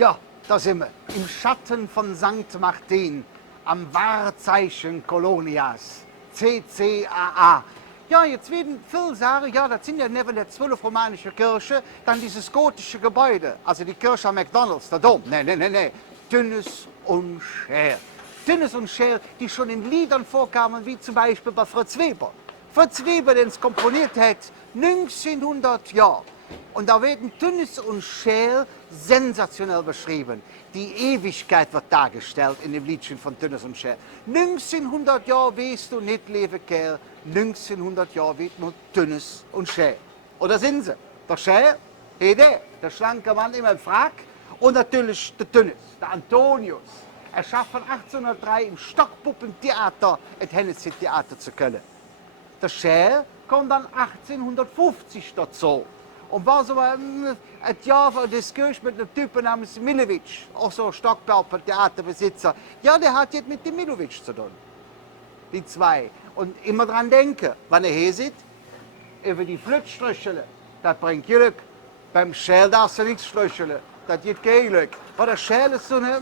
Ja, da sind wir. Im Schatten von St. Martin, am Wahrzeichen Kolonias. CCAA. Ja, jetzt werden viele sagen, ja, das sind ja neben der 12 romanische Kirche dann dieses gotische Gebäude, also die Kirche am McDonalds, der Dom. Nee. Dünnes und Schär. Dünnes und Schär, die schon in Liedern vorkamen, wie zum Beispiel bei Fritz Weber. Fritz Weber, der es komponiert hat, 1900 Jahre. Und da werden Dünnes und Schär sensationell beschrieben. Die Ewigkeit wird dargestellt in dem Liedchen von Dünnes und Schär. 1900 Jahre weißt du nicht, liebe Kerl, 1900 Jahre wird nur Dünnes und Schär. Oder sind sie? Der Schär, der schlanke Mann immer im Frack. Und natürlich der Dünnes, der Antonius. Er schafft von 1803 im Stockpuppentheater, das Hennessy-Theater zu Köln. Der Schär kommt dann 1850 dazu. Und war so ein Jahr von Diskurs mit einem Typen namens Milovic, auch so ein Stockpuppentheaterbesitzer. Ja, der hat jetzt mit dem Milovic zu tun. Die zwei. Und immer dran denken, wenn ihr hier seht, über die Flutschströchele, das bringt Glück. Beim Schär darfst du nichts ströcheln, das gibt kein Glück. Aber der Schär ist so eine,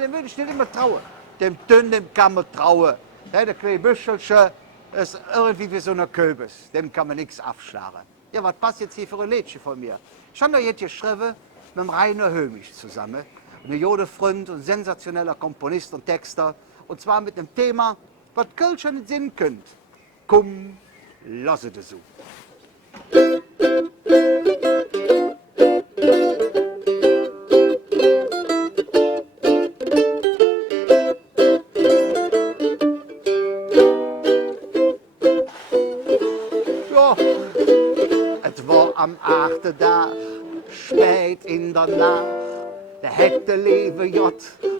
dem würde ich nicht immer trauen. Dem Dünnen kann man trauen. Der kleine Büschelchen ist irgendwie wie so ein Kürbis, dem kann man nichts abschlagen. Ja, was passt jetzt hier für ein Liedchen von mir? Ich habe da jetzt geschrieben mit dem Rainer Hömisch zusammen. Ein Jodefreund und sensationeller Komponist und Texter. Und zwar mit dem Thema, was Kölsch nicht singen könnt. Komm, lasse das so. Am 8. Tag, spät in der Nacht, da hätte liebe J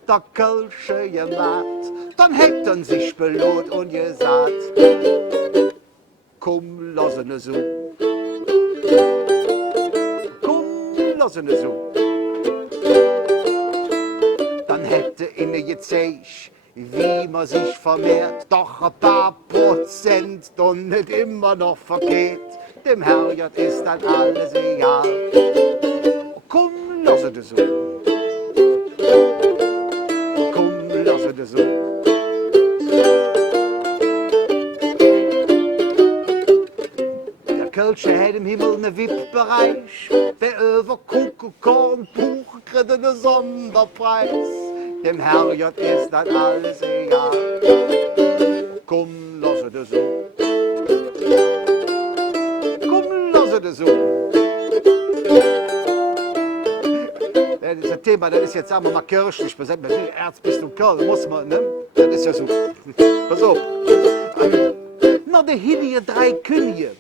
der Kölsche gemacht. Dann hätten sich belot und gesagt, komm, lassen wir so. Komm, lassen wir so. Dann hätte ihnen gezeigt, wie man sich vermehrt, doch ein paar Prozent und nicht immer noch verkehrt. Dem Herrgott ist dann alles egal. Komm, lasse das so. Komm, lasse das so. Der Kölsche hat im Himmel einen VIP-Bereich. Wer über Kuckuckkorn bucht, kriegt einen Sonderpreis. Dem Herrgott ist dann alles egal. Komm, lasse das so. So. Das ist ein Thema, das ist jetzt sagen wir mal kirchlich. Erzbistum Köln, muss man, ne? Das ist ja so. Pass auf. Na, die hilige 3 Könige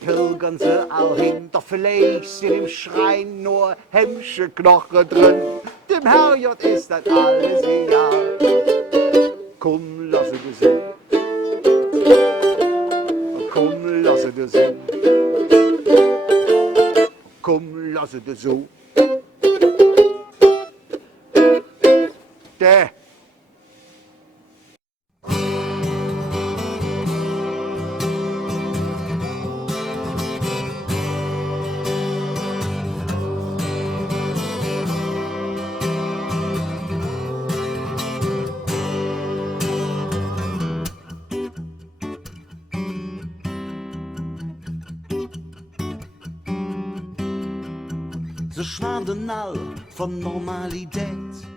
pilgern sie all hin, doch vielleicht sind im Schrein nur Hemmschenknochen drin. Dem Herrgott ist das alles egal. Komm, lasse das so. Komm, lasse das so. Komm, lasse das so. Der. Ze schwaanden al van normaliteit.